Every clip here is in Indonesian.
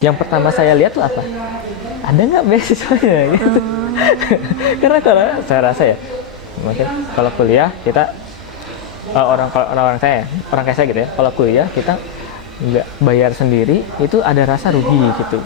Yang pertama saya lihat tuh apa? Ada nggak beasiswanya gitu. Karena kalau saya rasa ya, mungkin kalau kuliah kita orang kayak saya gitu ya. Kalau kuliah kita nggak bayar sendiri, itu ada rasa rugi gitu.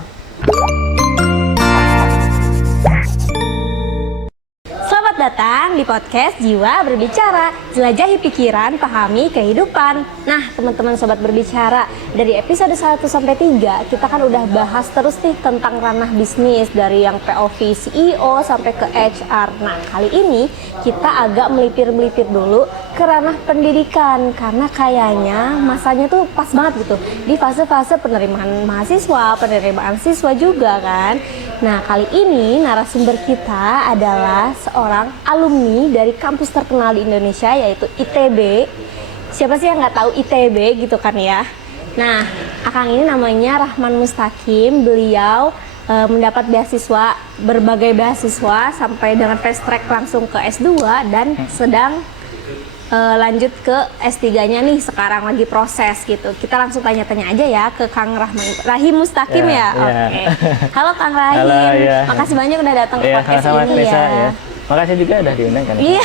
Selamat datang di podcast Jiwa Berbicara. Jelajahi pikiran, pahami kehidupan. Nah, teman-teman sobat berbicara, dari episode 1 sampai 3 kita kan udah bahas terus nih tentang ranah bisnis, dari yang POV CEO sampai ke HR. Nah, kali ini kita agak melipir-melipir dulu ke ranah pendidikan, karena kayaknya masanya tuh pas banget gitu di fase-fase penerimaan mahasiswa, penerimaan siswa juga kan. Nah, kali ini narasumber kita adalah seorang alumni dari kampus terkenal di Indonesia, yaitu ITB. Siapa sih yang nggak tahu ITB gitu kan ya? Nah, Akang ini namanya Rahman Mustaqim. Beliau mendapat beasiswa, berbagai beasiswa sampai dengan fast track langsung ke S2 dan sedang lanjut ke S3-nya nih, sekarang lagi proses gitu. Kita langsung tanya-tanya aja ya ke Kang Rahim Mustaqim ya. Oke. Halo Kang Rahim. Halo, ya. Makasih banyak udah datang ke podcast sama-sama, ini Nisa, ya. Makasih juga udah diundang kan. Iya.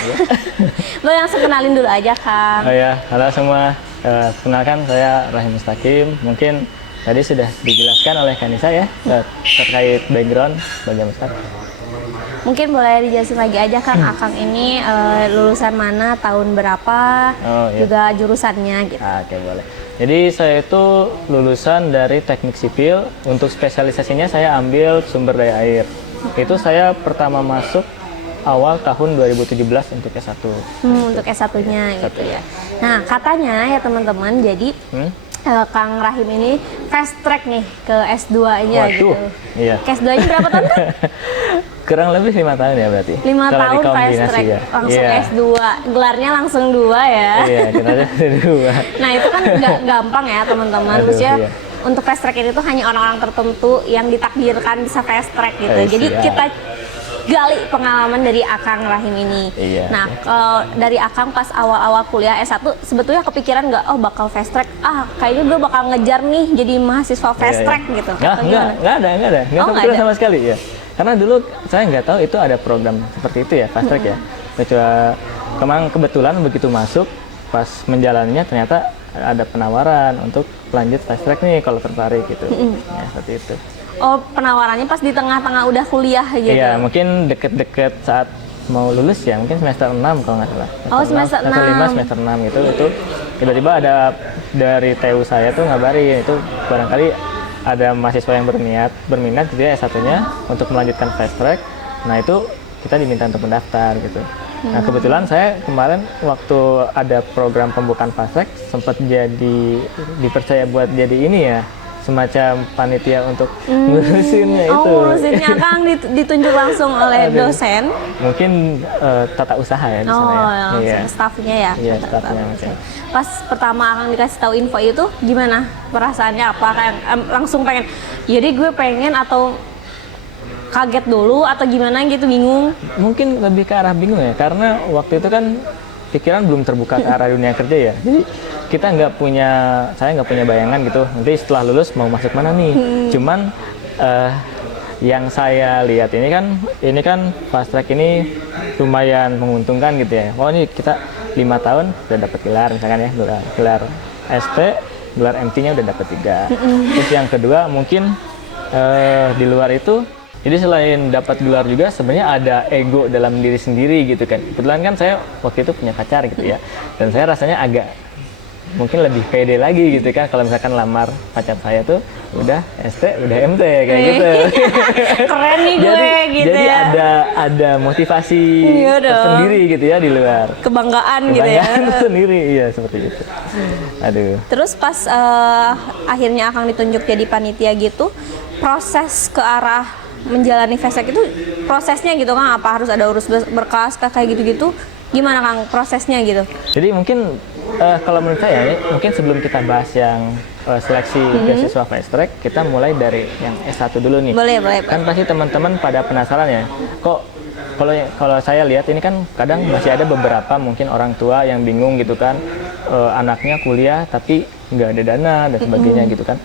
Boleh langsung kenalin dulu aja Kang. Oh ya, halo semua. Kenalkan saya Rahim Mustaqim. Mungkin tadi sudah dijelaskan oleh Kanisa ya terkait background bagaimana Ustaz. Mungkin boleh dijelasin lagi aja Kang, Akang ini lulusan mana, tahun berapa, juga jurusannya gitu. Oke, boleh. Jadi saya itu lulusan dari teknik sipil. Untuk spesialisasinya saya ambil sumber daya air. Itu saya pertama masuk awal tahun 2017 untuk S1. Untuk S1-nya gitu ya. Nah, katanya ya teman-teman, jadi Kang Rahim ini fast track nih ke S2-nya gitu. Iya. Ke S2-nya berapa tahun kan? Kurang lebih 5 tahun ya berarti. 5 tahun fast track, ya. langsung S2. Gelarnya langsung 2 ya. Iya, kita aja 2. Nah, itu kan nggak gampang ya teman-teman. Maksudnya untuk fast track ini tuh hanya orang-orang tertentu yang ditakdirkan bisa fast track gitu. Jadi kita gali pengalaman dari Akang Rahim ini. Iya, nah, kalau dari Akang pas awal-awal kuliah S1, sebetulnya kepikiran nggak, oh bakal fast track, kayaknya gue bakal ngejar nih jadi mahasiswa fast track gitu? Nggak ada. Nggak kepikiran sama sekali ya. Karena dulu saya nggak tahu itu ada program seperti itu ya, fast track ya. Kecuali kebetulan begitu masuk, pas menjalannya ternyata ada penawaran untuk lanjut fast track nih kalau tertarik gitu. Ya, seperti itu. Oh, penawarannya pas di tengah-tengah udah kuliah gitu? Iya, mungkin deket-deket saat mau lulus ya, mungkin semester 6 kalau nggak salah. Semester 6. Semester 5, semester 6 gitu. Itu tiba-tiba ada dari TU saya tuh ngabarin, itu barangkali ada mahasiswa yang berminat gitu ya S1-nya untuk melanjutkan fast track. Nah, itu kita diminta untuk mendaftar gitu. Nah, kebetulan saya kemarin waktu ada program pembukaan fast track sempat dipercaya buat jadi ini ya, semacam panitia untuk ngurusinnya itu. Ngurusinnya Kang ditunjuk langsung oleh dosen. Mungkin tata usaha ya di sana ya. Langsung staffnya ya. Iya, staffnya mungkin. Pas pertama Kang dikasih tahu info itu gimana perasaannya? Apa kayak langsung pengen? Jadi gue pengen, atau kaget dulu atau gimana gitu, bingung? Mungkin lebih ke arah bingung ya, karena waktu itu kan pikiran belum terbuka ke arah dunia kerja ya. Jadi saya nggak punya bayangan gitu, nanti setelah lulus mau masuk mana nih. Cuman yang saya lihat ini kan fast track ini lumayan menguntungkan gitu ya. Oh, ini kita 5 tahun udah dapat gelar misalkan ya, gelar ST, gelar MT-nya udah dapat 3. Terus yang kedua mungkin di luar itu, jadi selain dapat gelar juga sebenarnya ada ego dalam diri sendiri gitu kan. Kebetulan kan saya waktu itu punya pacar gitu ya, dan saya rasanya agak mungkin lebih pede lagi gitu kan kalau misalkan lamar pacar saya tuh udah ST, udah MT kayak gitu. Keren nih gue gitu jadi ya. ada motivasi tersendiri gitu ya di luar. Kebanggaan gitu ya. Sendiri, iya seperti itu. Aduh. Terus pas akhirnya Akang ditunjuk jadi panitia gitu, proses ke arah menjalani fast track itu prosesnya gitu Kang, apa harus ada urus berkas kayak gitu-gitu? Gimana Kang prosesnya gitu? Jadi mungkin kalau menurut saya mungkin sebelum kita bahas yang seleksi beasiswa fast track, kita mulai dari yang S1 dulu nih. Boleh. Kan pasti teman-teman pada penasaran ya, kok kalau saya lihat ini kan kadang masih ada beberapa mungkin orang tua yang bingung gitu kan, anaknya kuliah tapi nggak ada dana dan sebagainya gitu kan.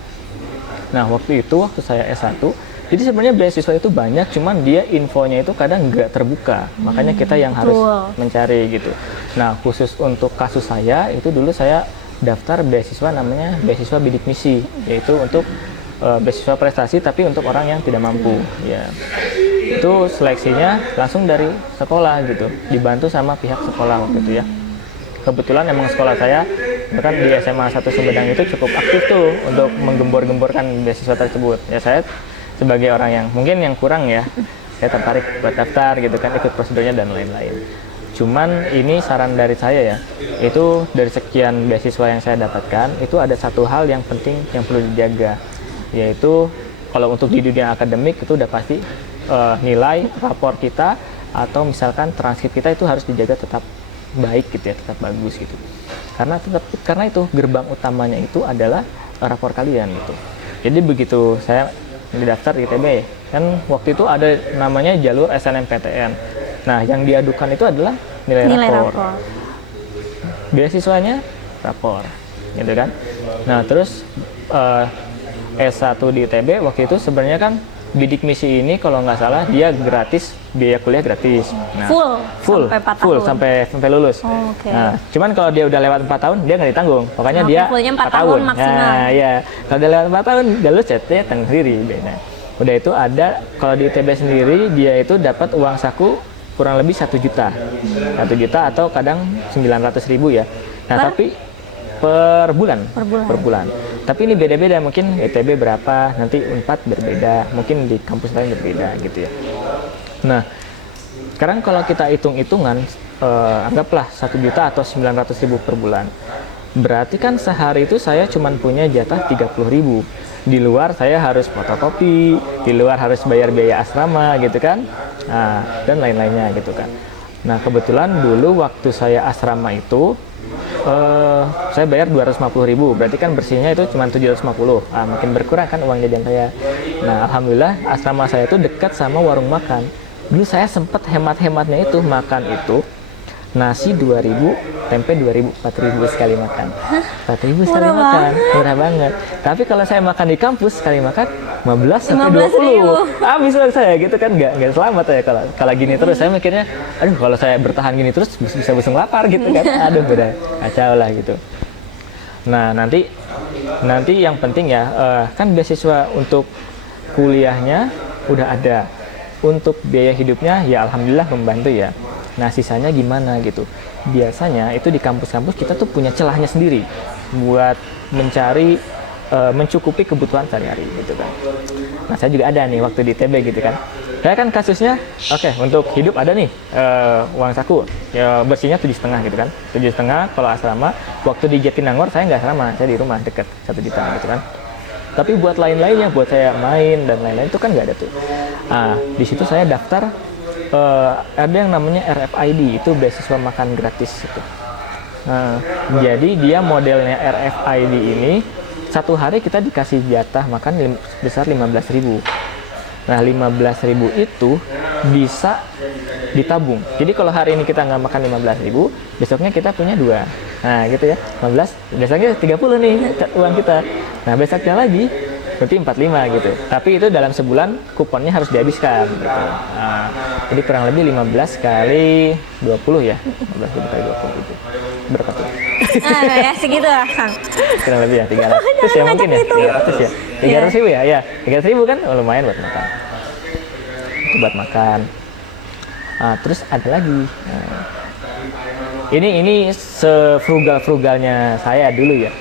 Nah, waktu saya S1, jadi sebenarnya beasiswa itu banyak, cuman dia infonya itu kadang nggak terbuka. Makanya kita yang harus mencari gitu. Nah, khusus untuk kasus saya, itu dulu saya daftar beasiswa namanya beasiswa bidik misi, yaitu untuk beasiswa prestasi tapi untuk orang yang tidak mampu. Ya, itu seleksinya langsung dari sekolah gitu, dibantu sama pihak sekolah waktu itu ya. Kebetulan emang sekolah saya bahkan di SMA 1 Sumedang itu cukup aktif tuh untuk menggembor-gemborkan beasiswa tersebut. Ya saya sebagai orang yang mungkin yang kurang ya, saya tertarik buat daftar gitu kan, ikut prosedurnya dan lain-lain. Cuman ini saran dari saya ya, itu dari sekian beasiswa yang saya dapatkan, itu ada satu hal yang penting yang perlu dijaga, yaitu kalau untuk di dunia akademik itu udah pasti nilai rapor kita atau misalkan transkrip kita itu harus dijaga tetap baik gitu ya, tetap bagus gitu. Karena itu gerbang utamanya itu adalah rapor kalian gitu. Jadi begitu saya daftar di ITB kan waktu itu ada namanya jalur SNMPTN. Nah, yang diadukan itu adalah nilai rapor. Beasiswanya rapor, gitu kan. Nah, terus S1 di ITB waktu itu sebenarnya kan bidik misi ini kalau nggak salah dia gratis, biaya kuliah gratis. Nah, full sampai lulus. Nah, cuman kalau dia udah lewat 4 tahun dia nggak ditanggung. Pokoknya dia 4 tahun maksimal. Nah, ya. Kalau dia lewat 4 tahun dia lulus ya tanggung sendiri. Nah, udah itu ada kalau di ITB sendiri dia itu dapat uang saku kurang lebih 1 juta. 1 juta atau kadang 900.000 ya. Nah, tapi per bulan. Tapi ini beda-beda, mungkin ITB berapa, nanti Unpad berbeda, mungkin di kampus lain berbeda gitu ya. Nah, sekarang kalau kita hitung-hitungan, anggaplah 1 juta atau 900.000 per bulan. Berarti kan sehari itu saya cuma punya jatah 30.000. Di luar saya harus fotokopi, di luar harus bayar biaya asrama gitu kan, nah, dan lain-lainnya gitu kan. Nah, kebetulan dulu waktu saya asrama itu, saya bayar 250.000, berarti kan bersihnya itu cuma 750. Makin berkurang kan uang jajan saya. Nah, alhamdulillah asrama saya itu dekat sama warung makan. Dulu saya sempat hemat-hematnya itu makan itu nasi 2.000, tempe 2.000, 4.000 sekali makan. 4.000 sekali makan, murah banget. Tapi kalau saya makan di kampus sekali makan 15 sampai 20. Habis uang saya gitu kan, nggak selamat ya kalau gini terus. Saya mikirnya, aduh kalau saya bertahan gini terus bisa busung lapar gitu kan. Aduh udah kacau lah gitu. Nah, nanti yang penting ya, kan beasiswa untuk kuliahnya udah ada. Untuk biaya hidupnya ya alhamdulillah membantu ya. Nah, sisanya gimana gitu. Biasanya itu di kampus-kampus kita tuh punya celahnya sendiri buat mencari, mencukupi kebutuhan sehari-hari gitu kan. Nah, saya juga ada nih waktu di ITB gitu kan. Saya kan kasusnya, oke, untuk hidup ada nih, uang saku, ya bersihnya 7,5 gitu kan. 7,5 kalau asrama, waktu di Jatinangor saya nggak asrama, saya di rumah deket 1 juta gitu kan. Tapi buat lain-lainnya, buat saya main dan lain-lain itu kan nggak ada tuh. Nah, di situ saya daftar, ada yang namanya RFID, itu beasiswa makan gratis itu. Nah, jadi dia modelnya RFID ini, satu hari kita dikasih jatah makan besar 15.000. Nah, 15.000 itu bisa ditabung. Jadi kalau hari ini kita nggak makan 15.000, besoknya kita punya 2. Nah, gitu ya. 15, besoknya 30 nih uang kita. Nah, besoknya lagi berarti 45 gitu. Tapi itu dalam sebulan kuponnya harus dihabiskan gitu. Nah, jadi kurang lebih 15 kali 20 ya. 15 kali 20 itu. Berapa tuh? Ya segitu lah, Kang. Kurang lebih ya 300 ya mungkin ya. 300 ya. 300.000 ya. Ya, 300.000 kan lumayan buat makan. Itu buat makan. Nah, terus ada lagi. Nah, ini sefrugal-frugalnya saya dulu ya.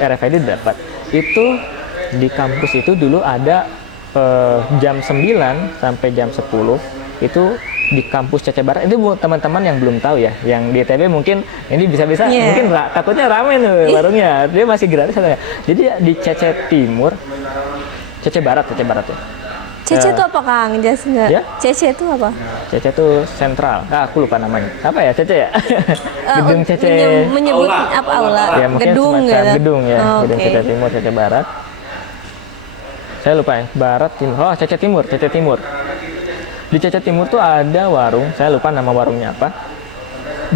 RFID dapat. Itu di kampus itu dulu ada jam 9 sampai jam 10 itu di kampus Cece Barat. Itu buat teman-teman yang belum tahu ya, yang di ITB mungkin ini bisa-bisa mungkin takutnya rame tuh warungnya. Dia masih gratis katanya. Jadi di Cece Barat ya. Cece itu apa, Kang? Jelas nggak? Ya? Cece itu apa? Cece itu sentral. Aku lupa namanya. Apa ya Cece ya? Gedung Cece. Menyebut apa aula? Ya, mungkin Gedung semacam gitu. gedung ya. Gedung Cece Timur, Cece Barat. Saya lupa ya. Barat, Timur. Oh, Cece Timur. Di Cece Timur tuh ada warung. Saya lupa nama warungnya apa.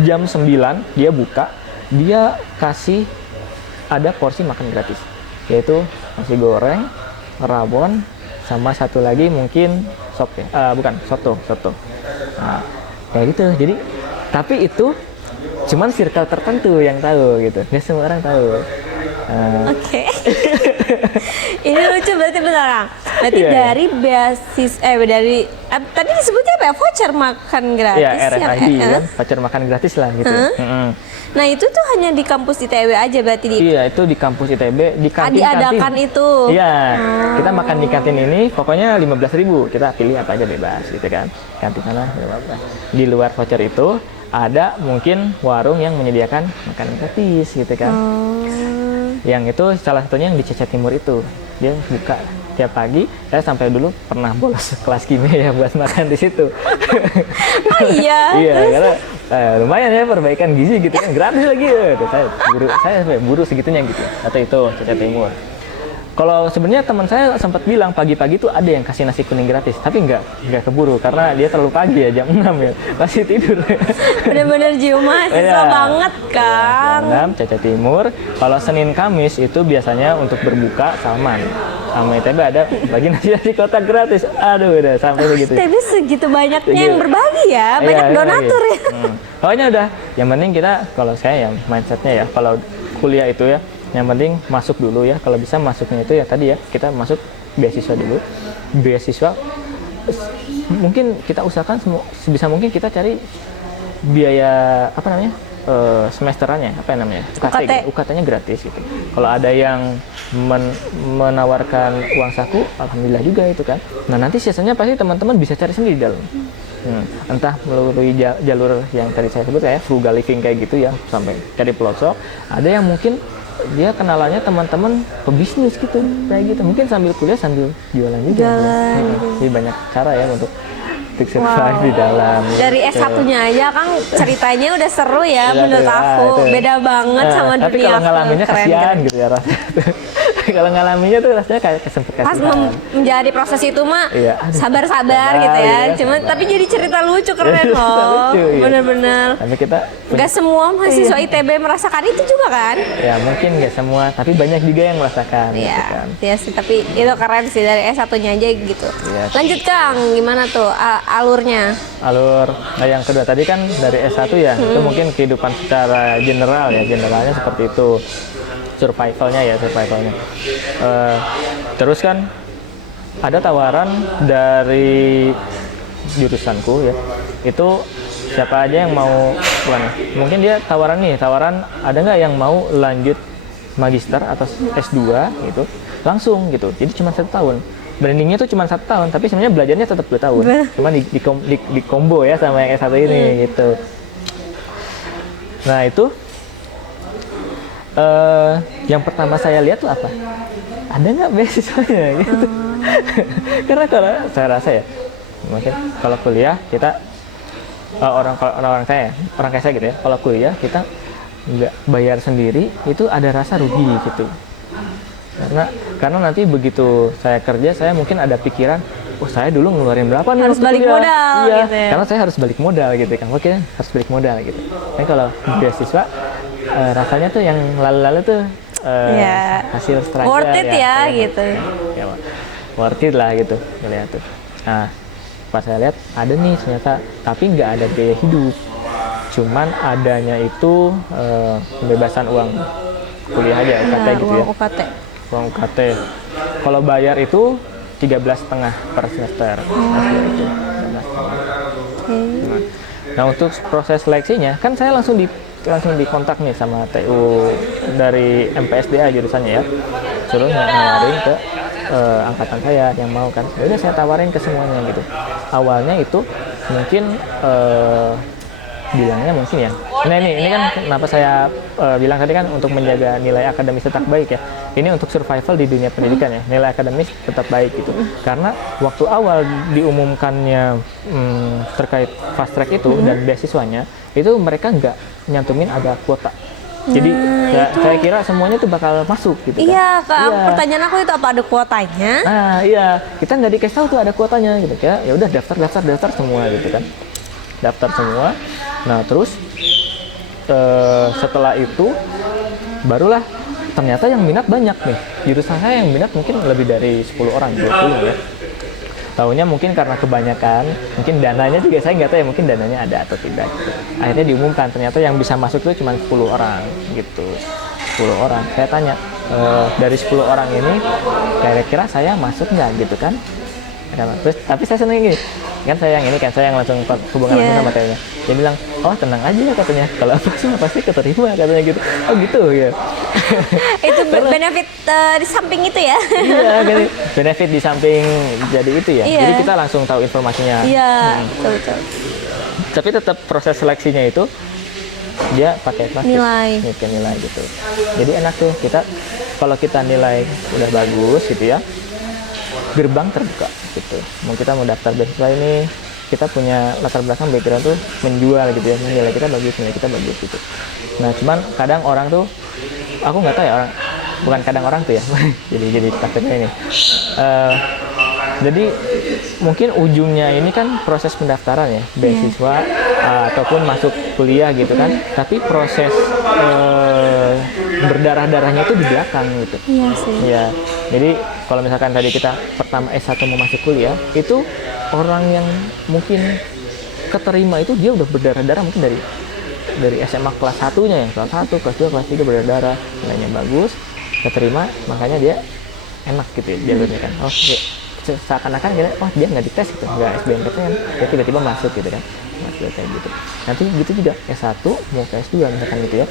Jam 9 dia buka. Dia kasih ada porsi makan gratis. Yaitu nasi goreng, rawon, sama satu lagi mungkin sop ya, bukan soto. Nah, kayak gitu. Jadi tapi itu cuman circle tertentu yang tahu gitu, nggak semua orang tahu. Oke. Ini lucu berarti benar Kang. Berarti Iya, dari dari tadi disebutnya apa ya? Voucher makan gratis. Ya RFID kan, voucher makan gratis lah gitu. Nah itu tuh hanya di kampus ITB aja berarti Iya, itu di kampus ITB, di kantin. diadakan itu. Iya, kita makan di kantin ini pokoknya 15.000, kita pilih apa aja bebas gitu kan. Kantin sana apa. Di luar voucher itu ada mungkin warung yang menyediakan makanan gratis gitu kan. Yang itu salah satunya yang di Cece Timur itu, dia buka tiap pagi. Saya sampai dulu pernah bolos kelas kimia ya buat makan di situ. Oh iya. Iya, karena lumayan ya perbaikan gizi gitu kan, gratis lagi ya. Saya sampai buru segitunya gitu. Atau itu Cece Timur. Kalau sebenarnya teman saya sempat bilang pagi-pagi tuh ada yang kasih nasi kuning gratis, tapi nggak keburu karena dia terlalu pagi ya, jam 6 ya, masih tidur. Bener-bener jiwa mahasiswa banget Kang. Jam 6 Cece Timur. Kalau Senin Kamis itu biasanya untuk berbuka Salman. Sama ITB ada bagi nasi kotak gratis. Aduh udah sampai begitu. ITB segitu banyaknya yang berbagi ya, banyak donatur ya. Pokoknya udah, yang penting kita, kalau saya ya mindsetnya ya, kalau kuliah itu ya, yang penting masuk dulu ya. Kalau bisa masuknya itu ya tadi ya, kita masuk beasiswa dulu. Beasiswa mungkin kita usahakan sebisa mungkin kita cari biaya apa namanya, semesterannya apa namanya, UKT-nya gratis gitu. Kalau ada yang menawarkan uang saku, alhamdulillah juga itu kan. Nah nanti sisanya pasti teman-teman bisa cari sendiri di dalam. Entah melalui jalur yang tadi saya sebut ya, frugal living kayak gitu ya, sampai cari pelosok. Ada yang mungkin dia kenalannya teman-teman pebisnis gitu, kayak gitu. Mungkin sambil kuliah sambil jualan juga. Jadi banyak cara ya untuk survive di dalam. Dari gitu. S1-nya aja Kang ceritanya udah seru ya menurut aku. Itu. Beda banget sama tapi dunia. Kalau ngalaminnya kasihan gitu ya rasanya. Kalau ngalaminnya tuh rasanya kayak Pas menjadi proses itu mah iya. sabar-sabar gitu ya. Iya, Cuma tapi jadi cerita lucu keren loh. Lucu, iya. Bener-bener. Tapi kita Gak semua mahasiswa ITB merasakan itu juga kan? ya mungkin nggak semua, tapi banyak juga yang merasakan. Iya, gitu kan. iya sih. Tapi itu keren sih dari S1-nya aja gitu. Iya. Lanjut Kang, gimana tuh alurnya? Nah yang kedua tadi kan dari S1 ya, itu mungkin kehidupan secara general ya, generalnya seperti itu. Survivalnya. Terus kan ada tawaran dari jurusanku ya, itu siapa aja yang mau, mungkin dia tawaran ada nggak yang mau lanjut magister atau S2 gitu, langsung gitu. Jadi cuma 1 tahun. Brandingnya tuh cuma 1 tahun, tapi sebenarnya belajarnya tetap 2 tahun. Cuma di combo ya sama yang S1 ini gitu. Nah itu yang pertama saya lihat tuh apa? Ada nggak beasiswanya gitu? Karena kalau saya rasa ya, mungkin kalau kuliah kita orang kayak saya gitu ya. Kalau kuliah kita nggak bayar sendiri, itu ada rasa rugi gitu. Karena nanti begitu saya kerja, saya mungkin ada pikiran, saya dulu ngeluarin berapa nih? Harus balik modal gitu ya. Karena saya harus balik modal gitu kan. Oke, harus balik modal gitu. Tapi kalau beasiswa rasanya tuh yang lalu-lalu tuh hasil struggle worth it ya gitu. Ya, worth it lah gitu melihat tuh. Nah, pas saya lihat ada nih ternyata, tapi nggak ada biaya hidup. Cuman adanya itu pembebasan uang kuliah aja, UKT gitu ya. Uang UKT. Kalau bayar itu 13,5 per semester. Nah, untuk proses seleksinya kan saya langsung dikontak nih sama TU dari MPSDA jurusannya ya, suruh nawarin ke angkatan saya yang mau kan. Ya udah saya tawarin ke semuanya gitu. Awalnya itu mungkin bilangnya mungkin ya. Nah ini kan kenapa saya bilang tadi kan untuk menjaga nilai akademis tetap baik ya. Ini untuk survival di dunia pendidikan ya, nilai akademis tetap baik gitu. Karena waktu awal diumumkannya terkait fast track itu dan beasiswanya, itu mereka nggak nyantumin ada kuota. Jadi saya kira semuanya tuh bakal masuk gitu kan. Iya, pertanyaan aku itu apa ada kuotanya? Nah iya, kita nggak dikasih tahu tuh ada kuotanya gitu ya. Ya udah daftar semua gitu kan. Daftar semua. Nah terus setelah itu barulah ternyata yang minat banyak nih. Jurusan saya yang minat mungkin lebih dari 10 orang, 20 ya. Tahunya mungkin karena kebanyakan, mungkin dananya juga saya nggak tahu ya, mungkin dananya ada atau tidak gitu. Akhirnya diumumkan ternyata yang bisa masuk itu cuma 10 orang gitu. 10 orang. Saya tanya, dari 10 orang ini kira-kira saya masuk nggak gitu kan? Terus tapi saya seneng gini, kan saya yang langsung hubungan langsung sama Tanya. Dia bilang, oh tenang aja ya katanya, kalau apa sih pasti keterima katanya gitu. Oh gitu ya. Itu benefit di samping itu ya? Iya, gini, benefit di samping jadi itu ya. Iya. Jadi kita langsung tahu informasinya. Iya, betul. Tapi tetap proses seleksinya itu dia pakai plastik, nilai gitu. Jadi enak tuh kita kalau kita nilai udah bagus gitu ya, gerbang terbuka gitu. Kita mau daftar beasiswa ini, kita punya latar belakang background tuh menjual gitu ya, nilai kita bagus gitu. Nah cuman kadang orang tuh, aku nggak tahu ya orang, bukan kadang orang tuh ya, jadi takutnya ini. Jadi mungkin ujungnya ini kan proses pendaftaran ya, beasiswa ataupun masuk kuliah gitu kan. Tapi proses berdarah-darahnya itu di belakang gitu. Iya sih. Ya, jadi kalau misalkan tadi kita pertama S1 mau masuk kuliah, itu orang yang mungkin keterima itu dia udah berdarah-darah mungkin dari SMA kelas 1-nya ya, kelas 1, kelas 2, kelas 3 berdarah-darah, nilainya bagus, keterima, makanya dia enak gitu ya jalurnya kan. Oh, seakan-akan kira, oh dia nggak dites gitu, nggak SBMPTN, dia tiba-tiba masuk gitu kan, masuk kayak gitu. Nanti gitu juga S1 mau ke S2 misalkan gitu ya,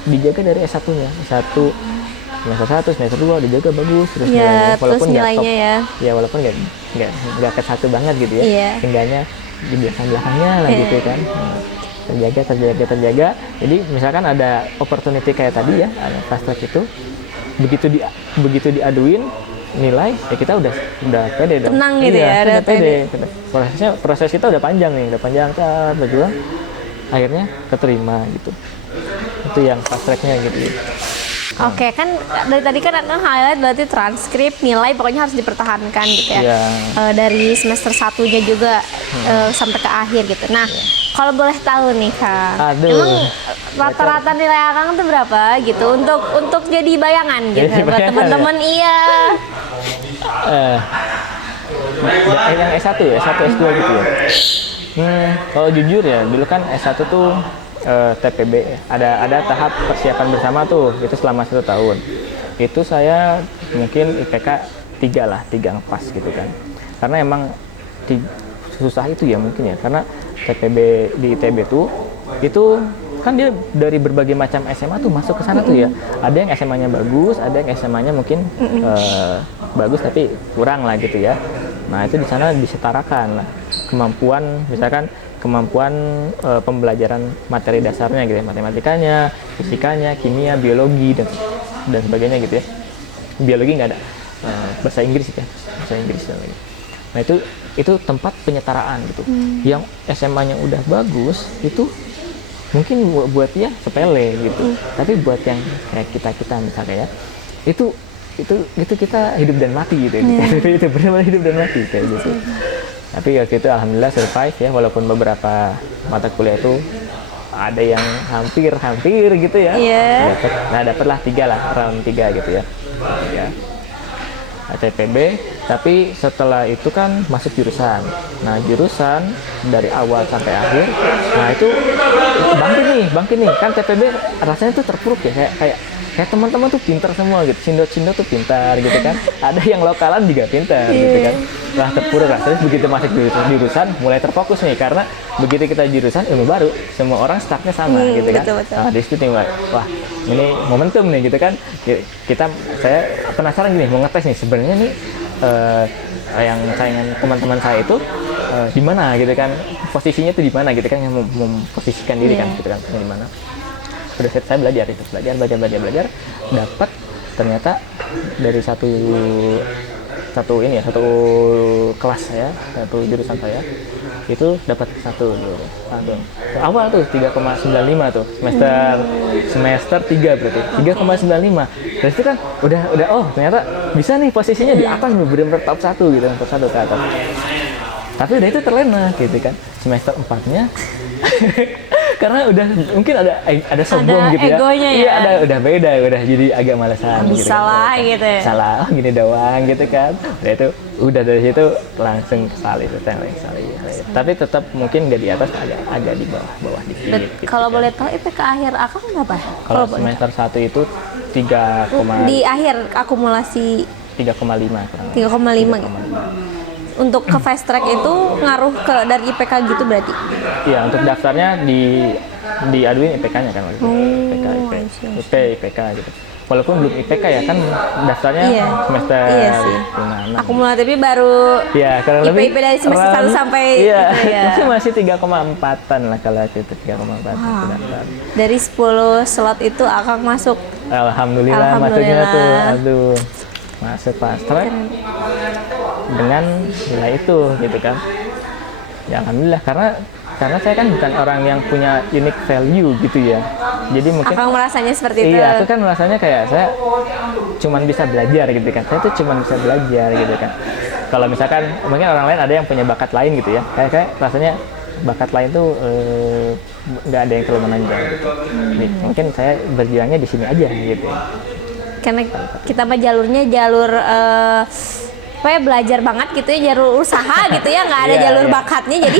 dijaga dari S1-nya, S1 semester 1, semester 2 dijaga bagus terus ya, nilainya, walaupun nggak top, ya walaupun nggak ke satu banget gitu ya, tinggalnya di belakangnya lah gitu kan. Terjaga. Jadi misalkan ada opportunity kayak tadi ya, ada fast track itu, begitu diaduin nilai ya kita udah pede dong. Tenang gitu ya, udah pede. Proses kita udah panjang berjuang, akhirnya keterima gitu. Itu yang fast tracknya gitu. Oke, kan dari tadi kan Akang highlight berarti transkrip, nilai pokoknya harus dipertahankan gitu ya. Dari semester 1-nya juga sampai ke akhir gitu. Nah, kalau boleh tahu nih Kang, emang rata-rata nilai Akang tuh berapa gitu untuk jadi bayangan gitu buat teman-teman ya? Yang S1 ya, S1 S2 gitu ya. Kalau jujur ya, dulu kan S1 tuh TPB, ada tahap persiapan bersama tuh, itu selama 1 tahun. Itu saya mungkin IPK 3 ngepas gitu kan. Karena emang susah itu ya mungkin ya, karena TPB di ITB tuh, itu kan dia dari berbagai macam SMA tuh masuk ke sana tuh ya. Ada yang SMA-nya bagus, ada yang SMA-nya mungkin bagus tapi kurang lah gitu ya. Nah itu di sana disetarakan lah kemampuan, misalkan kemampuan pembelajaran materi dasarnya gitu ya, matematikanya, fisikanya, kimia, biologi dan sebagainya gitu ya. Biologi nggak ada, bahasa Inggris ya, bahasa Inggris dan lain. Nah itu tempat penyetaraan gitu. Yang SMA-nya udah bagus itu mungkin buat dia sepele gitu, tapi buat yang kayak kita misalnya ya, itu kita hidup dan mati gitu. Itu benar-benar hidup dan mati kayak gitu. Tapi waktu itu alhamdulillah survive ya, walaupun beberapa mata kuliah itu ada yang hampir gitu ya. Dapatlah 3 round 3 gitu ya. TPB, tapi setelah itu kan masuk jurusan. Nah jurusan dari awal sampai akhir, nah itu bangkit nih. Kan TPB rasanya tuh terpuruk ya, kayak teman-teman tuh pintar semua gitu, Cindo tuh pintar gitu kan, ada yang lokalan juga pintar gitu kan. Lah terpuruk lah, terus begitu masuk jurusan mulai terfokus nih, karena begitu kita jurusan ilmu baru, semua orang startnya sama gitu kan. Betul. Nah di situ nih, wah ini momentum nih gitu kan. Saya penasaran gini, mau ngetes nih sebenarnya nih yang saingan teman-teman saya itu di mana gitu kan, posisinya tuh di mana gitu kan, yang memposisikan diri kan gitu kan, di mana. Udah saya belajar, dapat ternyata dari satu kelas saya, satu jurusan saya itu dapat 1 awal tuh 3,95 tuh semester 3 berarti 3,95. Terus itu kan udah oh ternyata bisa nih posisinya di atas, benar-benar top 1 gitu, top 1 ke atas. Tapi udah itu terlena gitu kan. Semester 4-nya karena udah mungkin ada sombong Ada gitu ya. egonya ya. Iya, udah beda, udah jadi agak malesan gitu. Bisa lah gitu ya. Salah, oh, gini doang gitu kan. Udah dari situ langsung kesal itu, Tapi tetap mungkin nggak di atas, agak di bawah dikit. Gitu, Kalau kan. boleh tahu IPK akhir Akang berapa? Kalau semester 1 itu 3,5 Di akhir akumulasi 3,5 kurang. 3,5 gitu. Untuk ke fast track itu ngaruh ke dari IPK gitu berarti? Iya, untuk daftarnya diaduin IPK-nya kan waktu itu. IPK gitu. Walaupun belum IPK ya kan daftarnya Iya. semester Iya sih. 5, 6. Akumulatifnya baru Iya, kurang lebih IP dari semester 1 sampai iya, gitu ya. itu masih 3,4-an lah kalau itu 3,4 Wow. daftar. Dari 10 slot itu Akang masuk. Alhamdulillah masuknya tuh, aduh, masuk fast track dengan nilai itu gitu kan. Ya alhamdulillah karena saya kan bukan orang yang punya unique value gitu ya. Jadi mungkin Akang merasanya seperti itu. iya, aku kan rasanya kayak saya cuman bisa belajar gitu kan. Saya tuh cuman bisa belajar gitu kan. Kalau misalkan mungkin orang lain ada yang punya bakat lain gitu ya. Kayak rasanya bakat lain tuh nggak ada yang terlalu menonjol gitu. Jadi, mungkin saya berjuangnya di sini aja gitu. Karena kita mah jalurnya jalur kayak belajar banget gitu ya, jalur usaha gitu ya, nggak ada Iya, jalur iya. bakatnya jadi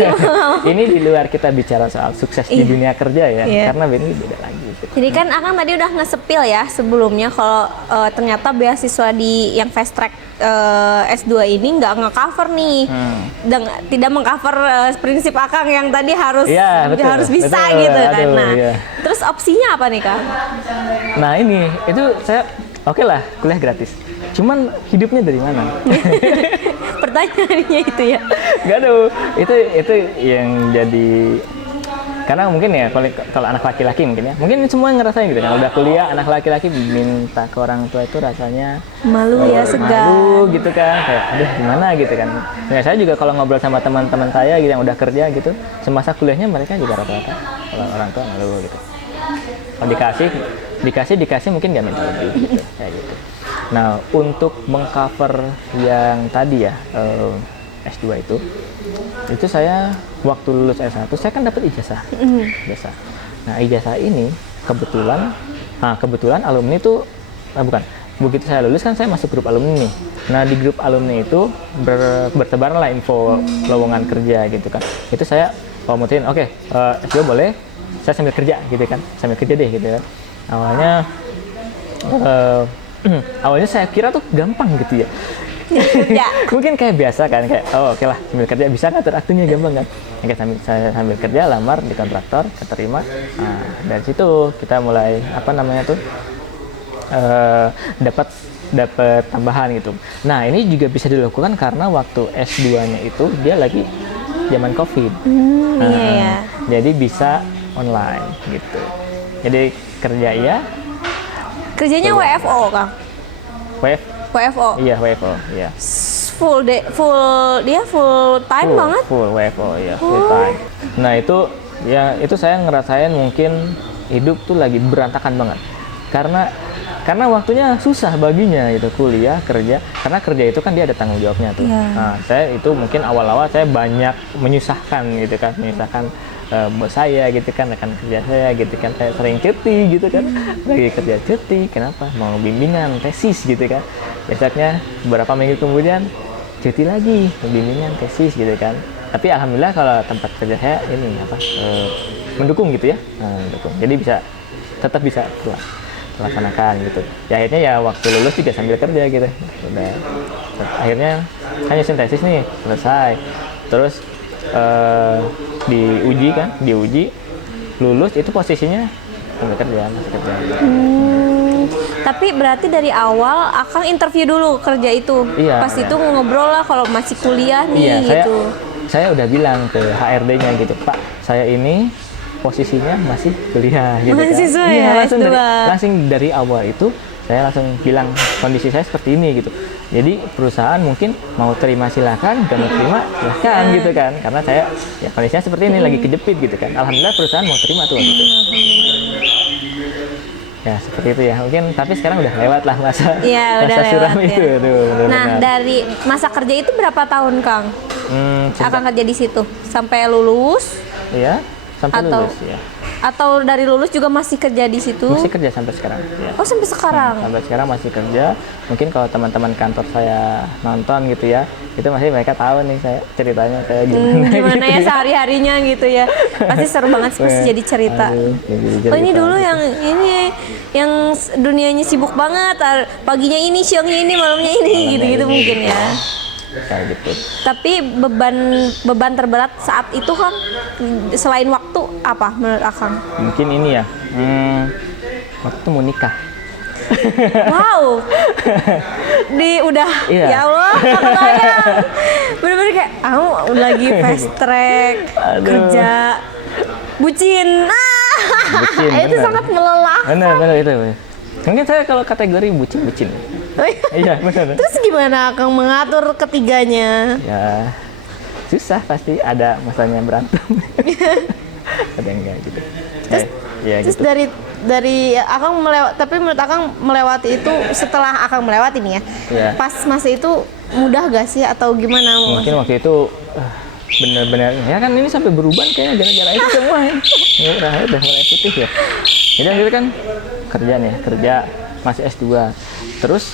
Ini di luar kita bicara soal sukses di dunia kerja ya, Iya. karena ini beda lagi. Gitu. jadi kan Akang tadi udah nge-spill ya sebelumnya kalau ternyata beasiswa di yang fast track S2 ini nggak nge-cover nih, dan tidak meng-cover prinsip Akang yang tadi harus Iya, betul, harus bisa betul. gitu kan. Aduh, Nah, iya. terus opsinya apa nih Kang? Nah ini, itu saya oke lah kuliah gratis. Cuman hidupnya dari mana? Pertanyaannya itu ya. Gak ada. Itu yang jadi karena mungkin ya kalau anak laki-laki mungkin ya. Mungkin semua ngerasain gitu kan. Udah kuliah anak laki-laki minta ke orang tua itu rasanya Malu ya, segan. malu gitu kan. Kayak aduh gimana gitu kan. Ya saya juga kalau ngobrol sama teman-teman saya gitu yang udah kerja gitu, semasa kuliahnya mereka juga rata-rata kalau orang tua malu gitu. Kalau dikasih mungkin nggak minta lebih gitu, kayak gitu. Nah untuk mengcover yang tadi ya S2 itu saya waktu lulus S1 saya kan dapat ijazah. Nah ijazah ini kebetulan alumni itu bukan begitu saya lulus kan saya masuk grup alumni nih. Nah di grup alumni itu bertebaranlah info lowongan kerja gitu kan. Itu saya mutusin oke, S2 boleh, saya sambil kerja gitu kan, sambil kerja deh gitu kan. Awalnya saya kira tuh gampang gitu ya. Ya. Mungkin kayak biasa kan, kayak oke lah sambil kerja bisa ngatur waktunya gampang kan. Oke, saya sambil kerja lamar di kontraktor, keterima. Nah, dari situ kita mulai dapat tambahan gitu. Nah ini juga bisa dilakukan karena waktu S2-nya itu dia lagi zaman COVID. Iya ya. Jadi bisa online gitu. Jadi kerja ya. Kerjanya WFO Kang. WFO. Iya WFO, iya. Full time banget. Full WFO, iya full time. Nah itu saya ngerasain mungkin hidup tuh lagi berantakan banget. Karena waktunya susah baginya itu kuliah kerja, karena kerja itu kan dia ada tanggung jawabnya tuh. Yeah. Nah, saya itu mungkin awal-awal saya banyak menyusahkan gitu kan, bos saya gitu kan, rekan kerja saya gitu kan, saya sering cuti gitu kan, lagi kerja cuti, kenapa? Mau bimbingan tesis gitu kan, besoknya beberapa minggu kemudian cuti lagi, bimbingan tesis gitu kan. Tapi alhamdulillah kalau tempat kerja saya ini mendukung gitu ya, mendukung, jadi tetap bisa laksanakan gitu. Ya akhirnya ya waktu lulus juga sambil kerja gitu. Udah akhirnya kan nyusun tesis nih, selesai. Terus diuji lulus itu posisinya sambil kerja, masih kerja. Tapi berarti dari awal Akang interview dulu kerja itu. Iya, Pas iya. itu ngobrol lah kalau masih kuliah nih Iya, gitu. saya udah bilang ke HRD-nya gitu, Pak, saya ini posisinya masih kuliah gitu Mahasiswa kan. ya, Langsung S2. langsung dari awal itu saya langsung bilang kondisi saya seperti ini gitu. Jadi perusahaan mungkin mau terima silakan, nggak mau terima silakan gitu kan. Karena saya ya kondisinya seperti ini lagi kejepit gitu kan. Alhamdulillah perusahaan mau terima tuh gitu. Ya seperti itu ya. Mungkin tapi sekarang udah lewat lah masa Iya, udah suram lewat, itu. ya. Tuh, benar-benar. Nah, dari masa kerja itu berapa tahun, Kang? sejak- Akang kerja di situ sampai lulus? Iya, sampai Atau- lulus ya. Atau dari lulus juga masih kerja di situ? Masih kerja sampai sekarang. Ya. Oh, sampai sekarang? Sampai sekarang masih kerja. Mungkin kalau teman-teman kantor saya nonton gitu ya, itu masih mereka tahu nih saya ceritanya saya gimana. Gimana gitu ya sehari-harinya gitu ya. Pasti seru banget sih, pasti jadi cerita. Aduh, Oh, ini dulu yang dunianya sibuk banget. Paginya ini, siangnya ini, malamnya ini, gitu-gitu mungkin ya. Kayak gitu. Tapi beban terberat saat itu kan selain waktu apa menurut Akang? Mungkin ini ya, waktu mau nikah. Wow, udah Iya. ya Allah, aku bayang. Bener-bener kayak aku lagi fast track kerja bucin. Bucin, Itu bener. sangat melelahkan. Benar itu. Mungkin saya kalau kategori bucin. Iya benar. Terus gimana Akang mengatur ketiganya? Ya susah pasti ada masanya berantem. Ada enggak gitu. Terus gitu. dari Akang tapi menurut Akang melewati itu setelah Akang melewati nih ya. Iya. Pas masa itu mudah gak sih atau gimana? Mungkin waktu itu benar-benar ya kan ini sampai beruban kayaknya gara-gara itu semua ya. Udah mulai putih ya. Jadi waktu itu kan kerja masih S2. Terus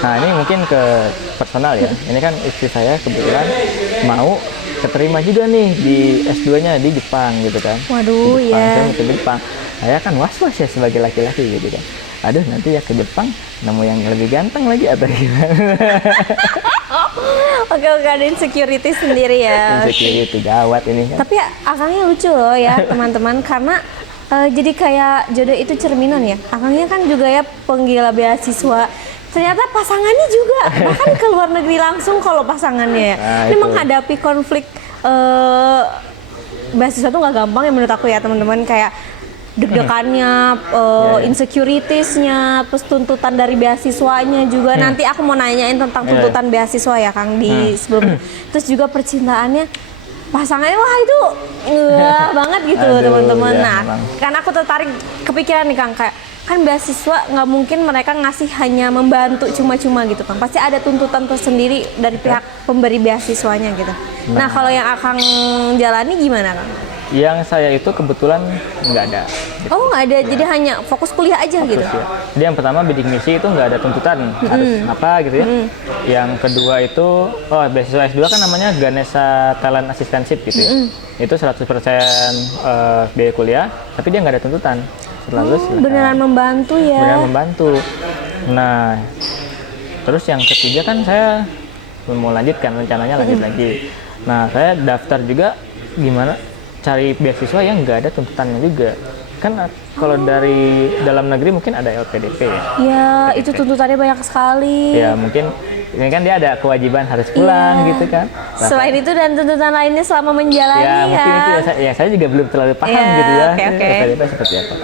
nah ini mungkin ke personal ya. Ini kan istri saya kebetulan mau keterima juga nih di S2-nya di Jepang gitu kan. Waduh, di Jepang, ya. saya mau ke Jepang. Saya kan was-was ya sebagai laki-laki gitu kan. Aduh nanti ya ke Jepang nemu yang lebih ganteng lagi atau gimana. Oke, ada insecurity sendiri ya. Insecurity gawat ini kan. Tapi Akangnya lucu loh ya teman-teman karena jadi kayak jodoh itu cerminan ya. Akangnya kan juga ya penggila beasiswa. Ternyata pasangannya juga bahkan ke luar negeri langsung kalau pasangannya ya. Nah, Ini itu. menghadapi konflik beasiswa tuh nggak gampang ya menurut aku ya teman-teman, kayak deg-degannya, insecuritiesnya, terus tuntutan dari beasiswanya juga. Nanti aku mau nanyain tentang tuntutan beasiswa ya Kang di sebelum. Terus juga percintaannya, pasangannya wah itu banget gitu Aduh, teman-teman. ya, Nah, memang. karena aku tertarik kepikiran nih Kang, kayak kan beasiswa nggak mungkin mereka ngasih hanya membantu cuma-cuma gitu Kang. Pasti ada tuntutan tersendiri dari pihak pemberi beasiswanya gitu. Nah, kalau yang Akang jalani gimana Kang? Yang saya itu kebetulan nggak ada. Oh, nggak ada, jadi hanya fokus kuliah aja gitu. Terus ya. Jadi yang pertama bidik misi itu nggak ada tuntutan harus apa gitu ya. Yang kedua itu beasiswa S2 kan namanya Ganesha Talent Assistantship gitu ya. Itu 100% biaya kuliah, tapi dia nggak ada tuntutan. Setelah lulus silakan. Beneran membantu ya. Beneran membantu. Nah, terus yang ketiga kan saya mau lanjutkan rencananya lanjut lagi. Nah, saya daftar juga gimana cari beasiswa yang nggak ada tuntutannya juga. Kan kalau dari dalam negeri mungkin ada LPDP ya. Ya, itu tuntutannya banyak sekali. Ya mungkin ini kan dia ada kewajiban harus pulang gitu kan. Nah, Selain itu dan tuntutan lainnya selama menjalani ya mungkin itu ya saya juga belum terlalu paham Ya, gitu ya. oke. LPDP seperti apa.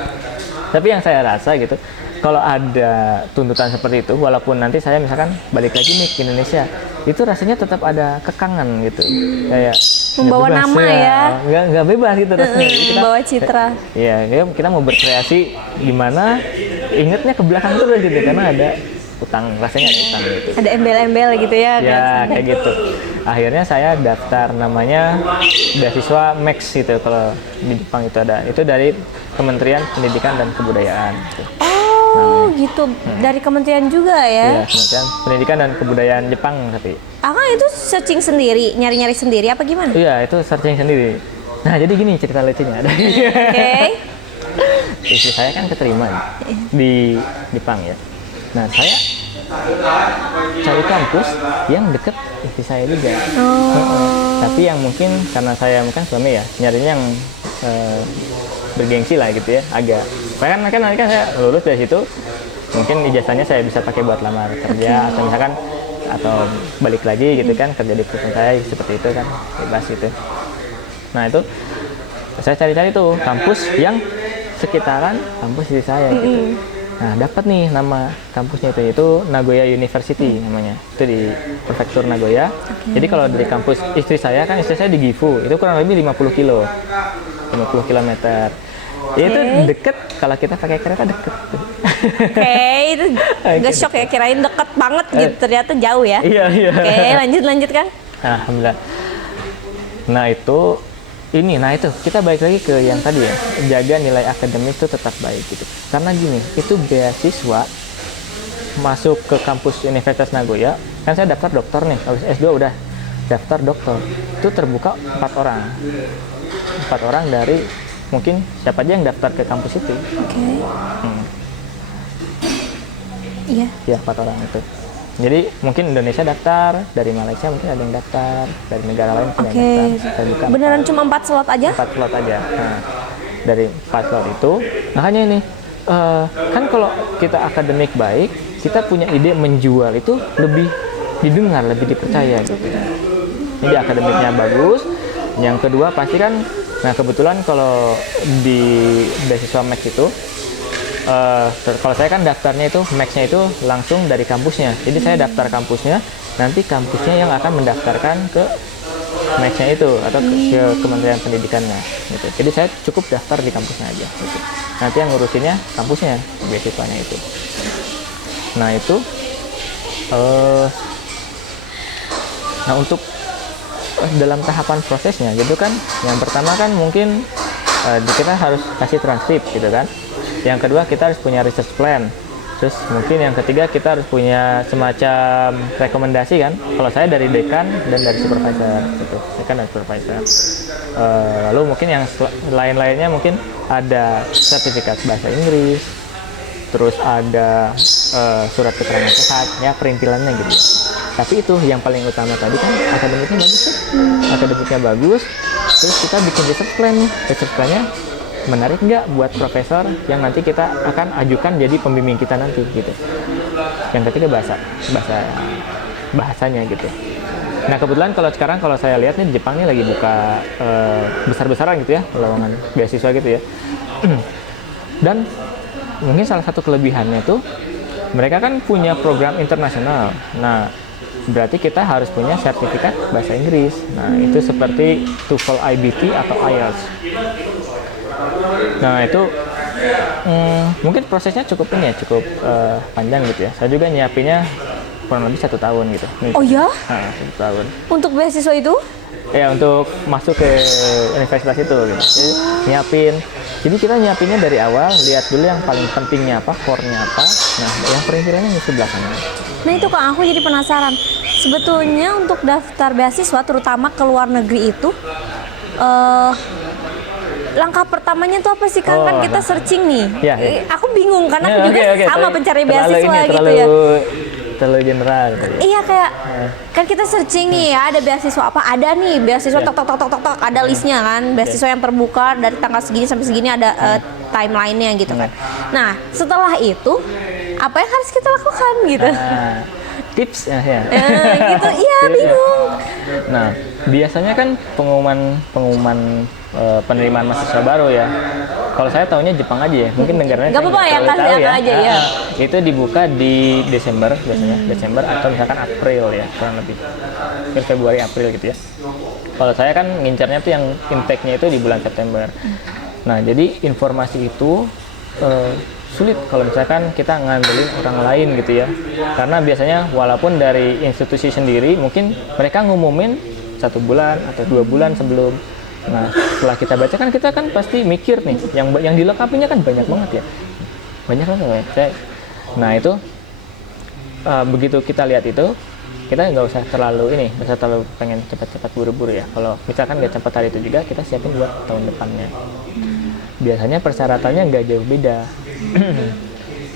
Tapi yang saya rasa gitu, kalau ada tuntutan seperti itu, walaupun nanti saya misalkan balik lagi nih ke Indonesia, itu rasanya tetap ada kekangan gitu, kayak Membawa nggak bebas, nama ya. nggak bebas gitu rasanya. Jadi kita- Membawa citra. Iya, kita mau berkreasi gimana, ingetnya ke belakang terus gitu, karena ada utang, rasanya ada utang gitu. Ada embel-embel gitu ya kan? Ya kayak gitu. Akhirnya saya daftar namanya beasiswa Max gitu kalau di Jepang itu ada. Itu dari Kementerian Pendidikan dan Kebudayaan. Gitu. Oh, gitu. Dari kementerian juga Iya, ya? Kementerian Pendidikan dan Kebudayaan Jepang tapi. Akang itu searching sendiri, nyari-nyari sendiri apa gimana? Iya, itu searching sendiri. Nah, jadi gini cerita lucunya. Oke. Istri saya kan keterima di Jepang ya. Nah, saya cari kampus yang deket istri saya juga. Tapi yang mungkin karena saya bukan suami ya, nyarinya yang bergengsi lah gitu ya, agak. Kan saya lulus dari situ, mungkin ijazahnya saya bisa pakai buat lamar kerja atau misalkan atau balik lagi gitu kan kerja di perusahaan saya seperti itu kan bebas gitu. Nah itu saya cari-cari tuh kampus yang sekitaran kampus istri saya gitu. Nah, dapat nih nama kampusnya itu Nagoya University namanya. Itu di prefektur Nagoya. Jadi kalau dari kampus istri saya di Gifu, itu kurang lebih 50 kilometer. Itu deket kalau kita pakai kereta deket. Oke, itu nggak shock ya, kirain deket banget gitu, ternyata jauh ya. Iya. Oke, lanjut kan? Alhamdulillah. Nah, itu Nah itu kita balik lagi ke yang tadi ya, jaga nilai akademik itu tetap baik gitu. Karena gini, itu beasiswa masuk ke kampus Universitas Nagoya, kan saya daftar dokter nih, habis S2 udah daftar dokter, itu terbuka 4 orang dari mungkin siapa aja yang daftar ke kampus itu. Oke. Iya. Ya 4 orang itu. Jadi mungkin Indonesia daftar, dari Malaysia mungkin ada yang daftar, dari negara lain mungkin ada yang daftar. Terbuka Beneran cuma 4 slot aja? 4 slot aja. Nah, dari 4 slot itu, makanya ini kan kalau kita akademik baik, kita punya ide menjual itu lebih didengar, lebih dipercaya gitu. Jadi akademiknya bagus. Yang kedua pasti kan, nah kebetulan kalau di beasiswa Max itu, kalau saya kan daftarnya itu Max-nya itu langsung dari kampusnya. Jadi saya daftar kampusnya, nanti kampusnya yang akan mendaftarkan ke Max-nya itu atau ke Kementerian Pendidikannya gitu. Jadi saya cukup daftar di kampusnya aja gitu. Nanti yang ngurusinnya kampusnya, beasiswanya itu. Nah itu nah untuk dalam tahapan prosesnya gitu kan, yang pertama kan mungkin kita harus kasih transkrip gitu kan. Yang kedua kita harus punya research plan. Terus mungkin yang ketiga kita harus punya semacam rekomendasi kan. Kalau saya dari dekan dan dari supervisor gitu. Dekan dan supervisor. Lalu mungkin yang lain-lainnya mungkin ada sertifikat bahasa Inggris. Terus ada surat keterangan sehat, ya perintilannya gitu. Tapi itu yang paling utama tadi kan akademiknya bagus kan? Akademiknya bagus. Terus kita bikin research plan nih. Research plan-nya menarik nggak buat profesor yang nanti kita akan ajukan jadi pembimbing kita nanti gitu. Yang ketiga bahasanya gitu. Nah kebetulan kalau saya lihat nih di Jepang nih lagi buka besar-besaran gitu ya lowongan beasiswa gitu ya. Dan mungkin salah satu kelebihannya tuh mereka kan punya program internasional. Nah berarti kita harus punya sertifikat bahasa Inggris. Nah itu seperti TOEFL IBT atau IELTS. Nah itu mungkin prosesnya cukup panjang gitu ya. Saya juga nyiapinnya kurang lebih 1 tahun gitu. Oh ya? 1 tahun. Untuk beasiswa itu? Ya untuk masuk ke universitas itu gitu. Jadi nyiapin. Jadi kita nyiapinnya dari awal, lihat dulu yang paling pentingnya apa, core-nya apa. Nah yang perintilannya di belakangnya. Nah itu Kak, aku jadi penasaran. Sebetulnya untuk daftar beasiswa, terutama ke luar negeri itu, langkah pertamanya tuh apa sih Kak? Kan kita searching nih. Ya. Aku bingung karena aku juga sama pencari beasiswa gitu ya. Terlalu general. Iya kayak kan kita searching nih ya, ada beasiswa apa? Ada nih beasiswa tok, ada listnya kan. Beasiswa yang terbuka dari tanggal segini sampai segini ada timeline-nya gitu kan. Nah, setelah itu apa yang harus kita lakukan gitu? Tips ya. Gitu, iya bingung. Nah, biasanya kan pengumuman penerimaan mahasiswa baru ya. Kalau saya tahunya Jepang aja ya, mungkin negaranya nggak apa-apa ya, kasih ya. aja ya. Itu dibuka di Desember biasanya, Desember atau misalkan April ya, kurang lebih Februari April gitu ya. Kalau saya kan ngincarnya tuh yang intake-nya itu di bulan September. Nah, jadi informasi itu sulit kalau misalkan kita ngandelin orang lain gitu ya. Karena biasanya walaupun dari institusi sendiri mungkin mereka ngumumin 1 bulan atau 2 bulan sebelum. Nah setelah kita baca kan kita kan pasti mikir nih yang dilengkapinya kan banyak banget ya. Banyak banget ya. Nah itu begitu kita lihat itu kita nggak usah terlalu pengen cepat-cepat buru-buru ya. Kalau misalkan nggak cepat hari itu juga kita siapin buat tahun depannya. Biasanya persyaratannya nggak jauh beda.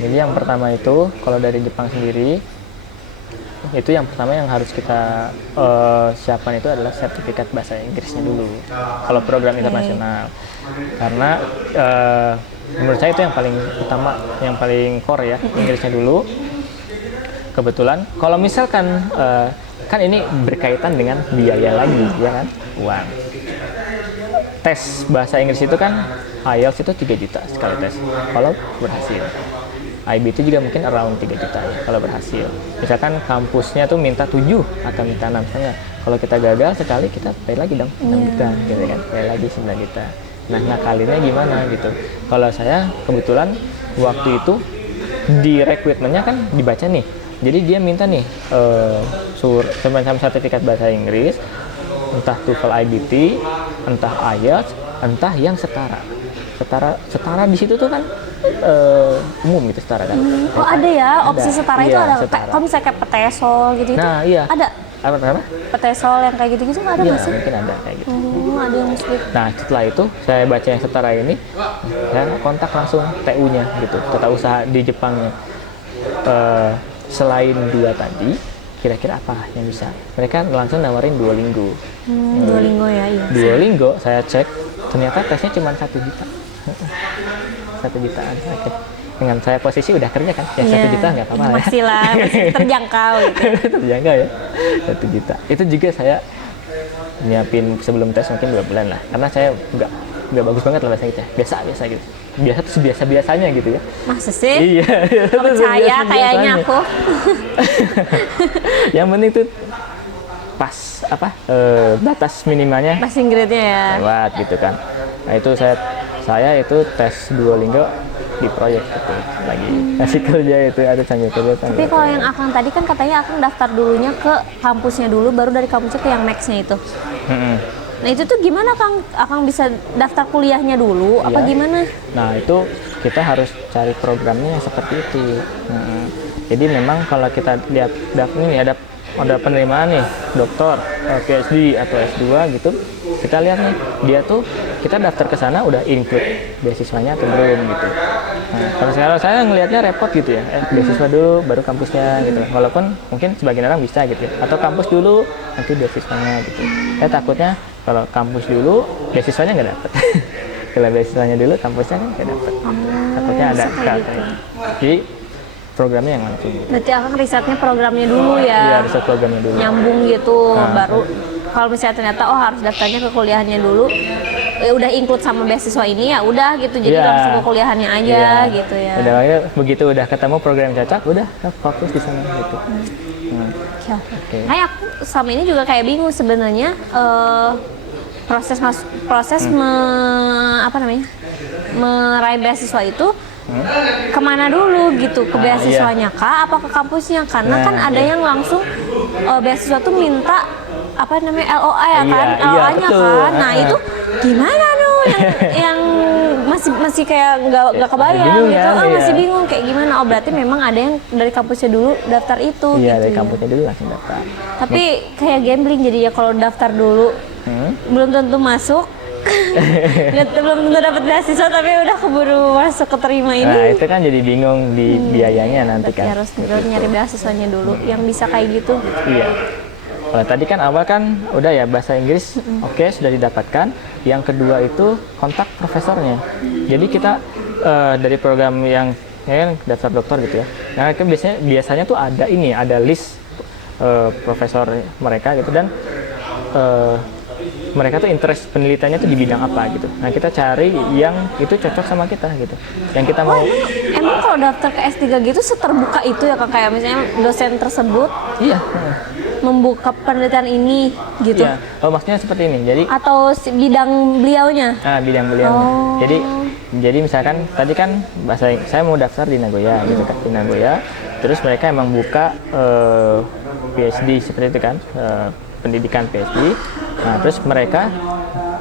Jadi yang pertama itu kalau dari Jepang sendiri itu yang pertama yang harus kita siapkan itu adalah sertifikat bahasa Inggrisnya dulu kalau program internasional, karena menurut saya itu yang paling utama, yang paling core ya, Inggrisnya dulu. Kebetulan kalau misalkan kan ini berkaitan dengan biaya lagi ya kan, uang. Tes bahasa Inggris itu kan IELTS itu 3 juta sekali tes kalau berhasil. IBT juga mungkin around 3 juta ya kalau berhasil. Misalkan kampusnya tuh minta 7 atau minta 6 setengah. Kalau kita gagal sekali kita pay lagi dong 6 juta gitu kan. Pay lagi 9 juta. Nah ngakalinnya gimana gitu. Kalau saya kebetulan waktu itu di rekrutmennya kan dibaca nih. Jadi dia minta nih semacam sertifikat bahasa Inggris. entah TOEFL IBT, entah IELTS, entah yang setara. Setara di situ tuh kan umum gitu setara kan. Oh ada ya, opsi setara itu Iya, ada. setara. Kalau misalnya kayak petesol gitu, Nah iya. ada. Apa? Petesol yang kayak gitu-gitu nggak ada Iya nggak sih? mungkin ada kayak gitu. Ada yang muslim. Nah setelah itu saya baca yang setara ini, saya kontak langsung TU-nya gitu, tata usaha di Jepangnya. Selain 2 tadi, kira-kira apa yang bisa? Mereka langsung nawarin Duolingo. Duolingo ya, iya. Duolingo saya cek, ternyata tesnya cuma 1 juta. 1 jutaan. Oke. Dengan saya posisi udah kerja kan, ya 1 juta nggak apa-apa ya. Masih lah, masih terjangkau gitu. Terjangkau ya, 1 juta. Itu juga saya nyiapin sebelum tes mungkin 2 bulan lah, karena saya nggak bagus banget lah bahasa Inggrisnya, biasa gitu. Biasa tuh biasa-biasanya gitu ya. Masa sih? Iya. Percaya kayaknya aku. Yang penting tuh pas batas minimalnya Passing grade-nya ya. lewat gitu kan. Nah itu saya itu tes Duolingo di proyek gitu lagi ngasih kerja itu ada sambil kerja. Tapi kalau yang Akang tadi kan katanya Akang daftar dulunya ke kampusnya dulu, baru dari kampusnya ke yang Max-nya itu. Nah itu tuh gimana Akang bisa daftar kuliahnya dulu? Apa Iya. gimana? Nah itu kita harus cari programnya yang seperti itu. Jadi memang kalau kita lihat ini ada penerimaan nih doktor, PhD atau S2 gitu, kita lihat nih dia tuh kita daftar ke sana udah include beasiswanya atau belum gitu. Nah, kalau sekarang saya ngelihatnya repot gitu ya, beasiswa dulu baru kampusnya gitu. Walaupun mungkin sebagian orang bisa gitu ya, atau kampus dulu nanti beasiswanya gitu. Saya takutnya kalau kampus dulu beasiswanya nggak dapet. Kalau beasiswanya dulu kampusnya kan nggak dapet. Takutnya ada gitu. Jadi programnya yang langsung. Berarti Akang risetnya programnya dulu Iya, ya. riset programnya dulu. Nyambung gitu, Nah. baru kalau misalnya ternyata harus daftarnya ke kuliahnya dulu, udah include sama beasiswa ini ya udah gitu, jadi Iya. langsung ke kuliahannya aja Iya. gitu ya. Udah begitu udah ketemu program cocok, udah fokus di sana gitu. Oke. Kayak aku sama ini juga kayak bingung sebenarnya, proses meraih beasiswa itu kemana dulu gitu, ke beasiswanya kah apa ke kampusnya, karena kan ada yang langsung beasiswa tuh minta LOA ya kan, Iya, LOA-nya betul. kan. Nah itu gimana tuh yang masih kayak nggak kebayang Bingung gitu, kan? masih Iya. bingung kayak gimana. Oh berarti memang ada yang dari kampusnya dulu daftar itu Iya, gitu dari ya. kampusnya dulu langsung daftar. Tapi kayak gambling jadi ya, kalau daftar dulu belum tentu masuk. Belum tentu dapat beasiswa tapi udah keburu masuk keterima ini. Nah itu kan jadi bingung di biayanya nanti Berarti kan. harus nyari beasiswanya dulu yang bisa kayak gitu. Iya. Kalau tadi kan awal kan udah ya bahasa Inggris, oke, sudah didapatkan. Yang kedua itu kontak profesornya. Jadi kita dari program yang kan daftar dokter gitu ya. Nah kan biasanya tuh ada list profesor mereka gitu, dan mereka tuh interest penelitiannya tuh di bidang apa gitu. Nah kita cari yang itu cocok sama kita gitu, yang kita mau. Emang kalau daftar ke S3 gitu seterbuka itu ya Kak? Kayak misalnya dosen tersebut Iya. membuka penelitian ini gitu? Iya. Oh maksudnya seperti ini. Jadi Atau bidang beliaunya? bidang beliau. Oh. Jadi misalkan tadi kan saya mau daftar di Nagoya gitu kan, di Nagoya. Terus mereka emang buka PhD seperti itu kan, pendidikan PhD. Nah, terus mereka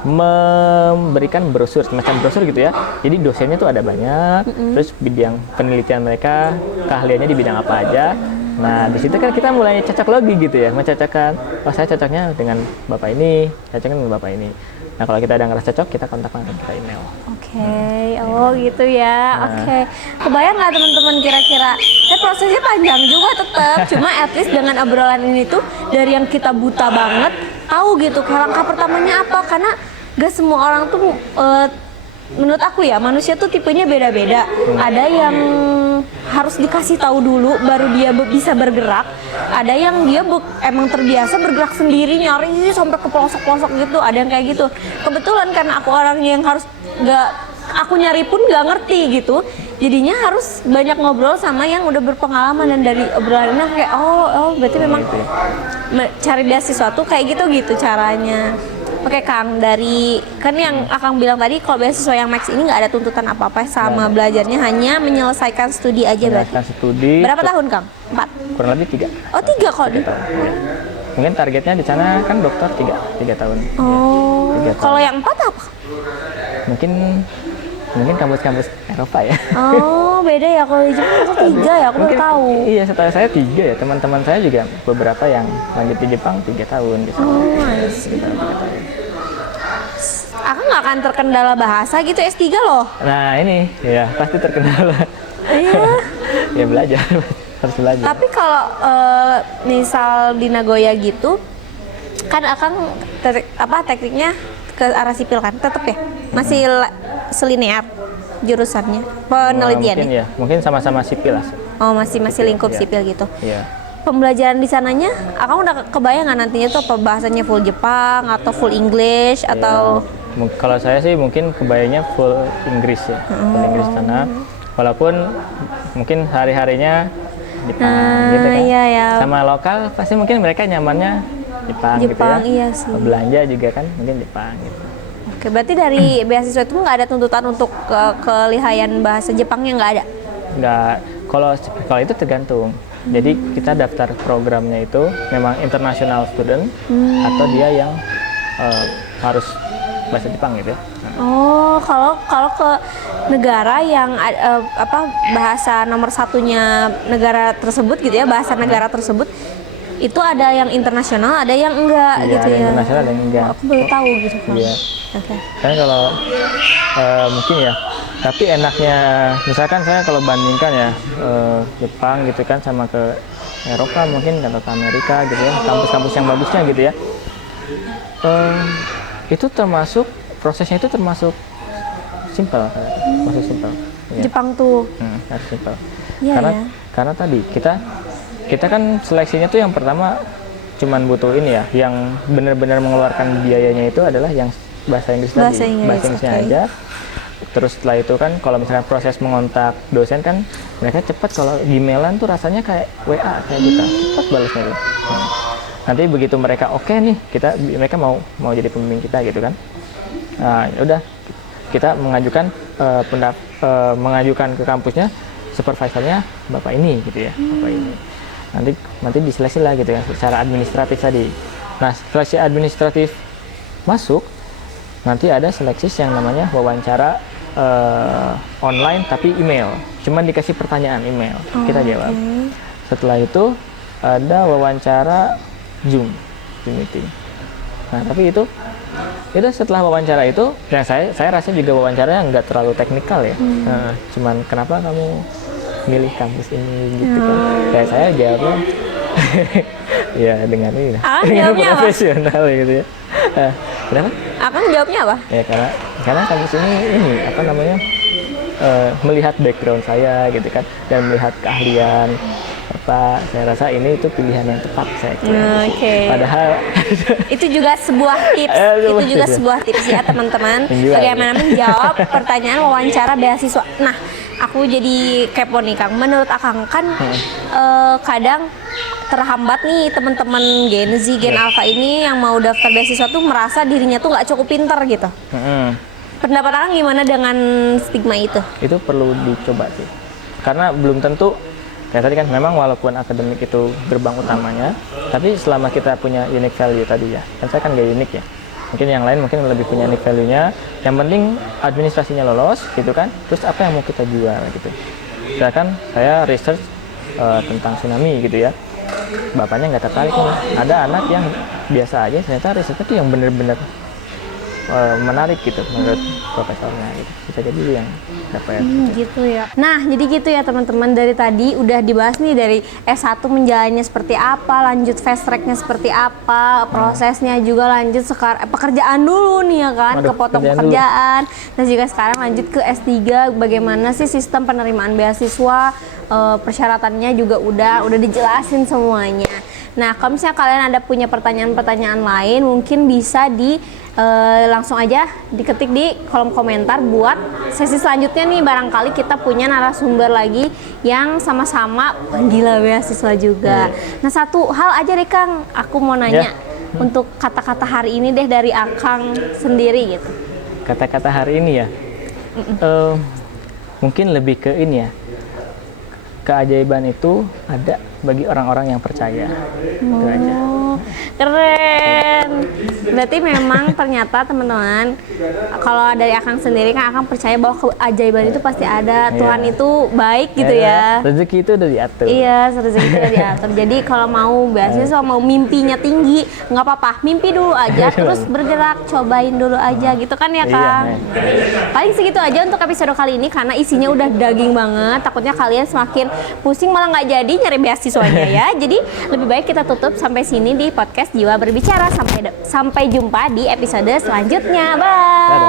memberikan brosur, semacam brosur gitu ya. Jadi dosennya tuh ada banyak, terus bidang penelitian mereka, keahliannya di bidang apa aja. Nah, di situ kan kita mulai cocok logi gitu ya, mencocokkan, oh saya cocoknya dengan bapak ini, cocoknya dengan bapak ini. Nah, kalau kita ada ngerasa cocok, kita kontak langsung, kita email. Oke, oh gitu ya. Oke. Kebayang nggak teman-teman kira-kira? Prosesnya panjang juga tetap. Cuma at least dengan obrolan ini tuh dari yang kita buta banget tahu gitu langkah pertamanya apa, karena gak semua orang tuh menurut aku ya, manusia tuh tipenya beda-beda. Ada yang harus dikasih tahu dulu baru dia bisa bergerak. Ada yang dia emang terbiasa bergerak sendiri, nyari sampai ke pelosok-pelosok gitu. Ada yang kayak gitu. Kebetulan karena aku orangnya yang harus aku nyari pun gak ngerti gitu. Jadinya harus banyak ngobrol sama yang udah berpengalaman, dan dari obrolannya kayak oh berarti memang cari beasiswa tuh kayak gitu caranya. Oke Kang, dari kan yang Akang bilang tadi kalau beasiswa yang Max ini nggak ada tuntutan apa-apa sama belajarnya, hanya menyelesaikan studi aja berarti. Menyelesaikan studi. Berapa tahun Kang? 4? Kurang lebih 3. Oh 3 kalau di. mungkin targetnya di sana kan dokter 3 tahun. Oh, 3 tahun. kalau yang 4 apa? Mungkin kampus-kampus Eropa ya. Oh, beda ya. Kalau di Jepang itu 3 ya, aku baru tahu. Iya, setahu saya 3 ya. Teman-teman saya juga beberapa yang lanjut di Jepang 3 tahun di sana. Oh, I see. Aku nggak akan terkendala bahasa gitu S3 loh. Nah ini ya pasti terkendala. Iya. Ya belajar, harus belajar. Tapi kalau misal di Nagoya gitu, kan Akang tekniknya ke arah sipil kan, tetap ya? Masih selinear jurusannya, penelitiannya? Mungkin sama-sama sipil lah. Oh, masih lingkup Iya. sipil gitu. Iya. Pembelajaran di sananya, Akang udah kebayang nggak nantinya tuh apa bahasanya full Jepang atau full English atau? Kalau saya sih mungkin kebayangnya full Inggris ya, full Inggris sana. Walaupun mungkin hari-harinya Jepang gitu kan. Iya, ya. Sama lokal pasti mungkin mereka nyamannya Jepang gitu ya. Iya sih. Belanja juga kan mungkin Jepang gitu. Oke, berarti dari beasiswa itu nggak ada tuntutan untuk kelihayan bahasa Jepangnya, nggak ada? Nggak, kalau itu tergantung. Jadi kita daftar programnya itu memang international student atau dia yang harus bahasa Jepang gitu ya. Oh, kalau ke negara yang bahasa nomor satunya negara tersebut gitu ya, bahasa negara tersebut itu ada yang internasional, ada yang enggak Iya, gitu ada ya. yang internasional, ada yang enggak. Aku baru tahu gitu kan. Iya. Oke. Kan kalau mungkin ya, tapi enaknya misalkan saya kalau bandingkan ya Jepang gitu kan sama ke Eropa mungkin atau ke Amerika gitu ya, kampus-kampus yang bagusnya gitu ya. Itu termasuk prosesnya itu termasuk simpel, masuk simpel. Ya. Jepang tuh. Harus simpel. Iya, Karena tadi kita kan seleksinya tuh yang pertama cuman butuh ini ya, yang benar-benar mengeluarkan biayanya itu adalah yang bahasa Inggris Bahasa tadi, Inggris, bahasa Inggrisnya oke. aja. Terus setelah itu kan kalau misalnya proses mengontak dosen kan mereka cepat, kalau Gmailan tuh rasanya kayak WA kayak kita cepat balasnya tuh. Nanti begitu mereka oke nih, mereka mau jadi pembimbing kita gitu kan. Nah, ya udah kita mengajukan mengajukan ke kampusnya, supervisornya bapak ini gitu ya, bapak ini. Nanti diseleksi lah gitu ya secara administratif tadi. Nah, seleksi administratif masuk, nanti ada seleksi yang namanya wawancara online tapi email. Cuman dikasih pertanyaan email, kita jawab. Setelah itu ada wawancara Zoom meeting. Nah, tapi itu setelah wawancara itu, yang saya rasa juga wawancaranya nggak terlalu teknikal ya. Nah, cuman kenapa kamu milih kampus ini gitu kan? Kayak saya jawabnya ya dengan ini, dengan jawabnya apa? profesional gitu ya. Kenapa? Akang jawabnya apa? Ya karena kampus ini apa namanya, melihat background saya gitu kan, dan melihat keahlian apa, saya rasa ini itu pilihan yang tepat saya kira. Oke. Padahal Itu juga sebuah tips. Itu juga sebuah tips ya teman-teman. Menjual, Bagaimana menjawab pertanyaan wawancara beasiswa. Nah, aku jadi kepo nih Kang. Menurut Akang kan kadang terhambat nih teman-teman Gen Z, Gen Alpha ini yang mau daftar beasiswa tuh merasa dirinya tuh nggak cukup pintar gitu. Pendapat Akang gimana dengan stigma itu? Itu perlu dicoba sih, karena belum tentu. Kayak tadi kan memang walaupun akademik itu gerbang utamanya, tapi selama kita punya unique value tadi ya, kan saya kan nggak unik ya, mungkin yang lain mungkin lebih punya unique value-nya, yang penting administrasinya lolos gitu kan, terus apa yang mau kita jual gitu. Misalkan saya research tentang tsunami gitu ya, bapaknya nggak tertarik nih, ada anak yang biasa aja ternyata risetnya tuh yang bener-bener menarik gitu menurut profesornya gitu, bisa jadi yang dapat Gitu ya. Nah, jadi gitu ya teman-teman, dari tadi udah dibahas nih dari S1 menjalannya seperti apa, lanjut fast tracknya seperti apa, prosesnya juga lanjut sekarang pekerjaan dulu nih ya kan, kepotong pekerjaan. Dan juga sekarang lanjut ke S3, bagaimana sih sistem penerimaan beasiswa, persyaratannya juga udah dijelasin semuanya. Nah, kalau misalnya kalian ada punya pertanyaan-pertanyaan lain, mungkin bisa langsung aja diketik di kolom komentar buat sesi selanjutnya nih, barangkali kita punya narasumber lagi yang sama-sama gila beasiswa juga. Nah, satu hal aja deh Kang, aku mau nanya untuk kata-kata hari ini deh dari Akang sendiri gitu. Kata-kata hari ini ya, mungkin lebih ke ini ya, keajaiban itu ada bagi orang-orang yang percaya. Itu aja. Keren. Berarti memang ternyata teman-teman, kalau dari Akang sendiri kan Akang percaya bahwa keajaiban itu pasti ada. Tuhan itu baik gitu ya. Rezeki itu udah diatur. Iya, rezeki itu udah diatur. Jadi kalau mau beasiswa, mau mimpinya tinggi, nggak apa-apa. Mimpi dulu aja, terus bergerak, cobain dulu aja gitu kan ya Kang. Paling segitu aja untuk episode kali ini karena isinya udah daging banget. Takutnya kalian semakin pusing malah nggak jadi nyari beasiswanya ya. Jadi lebih baik kita tutup sampai sini di podcast Jiwa Berbicara. Sampai jumpa di episode selanjutnya. Bye.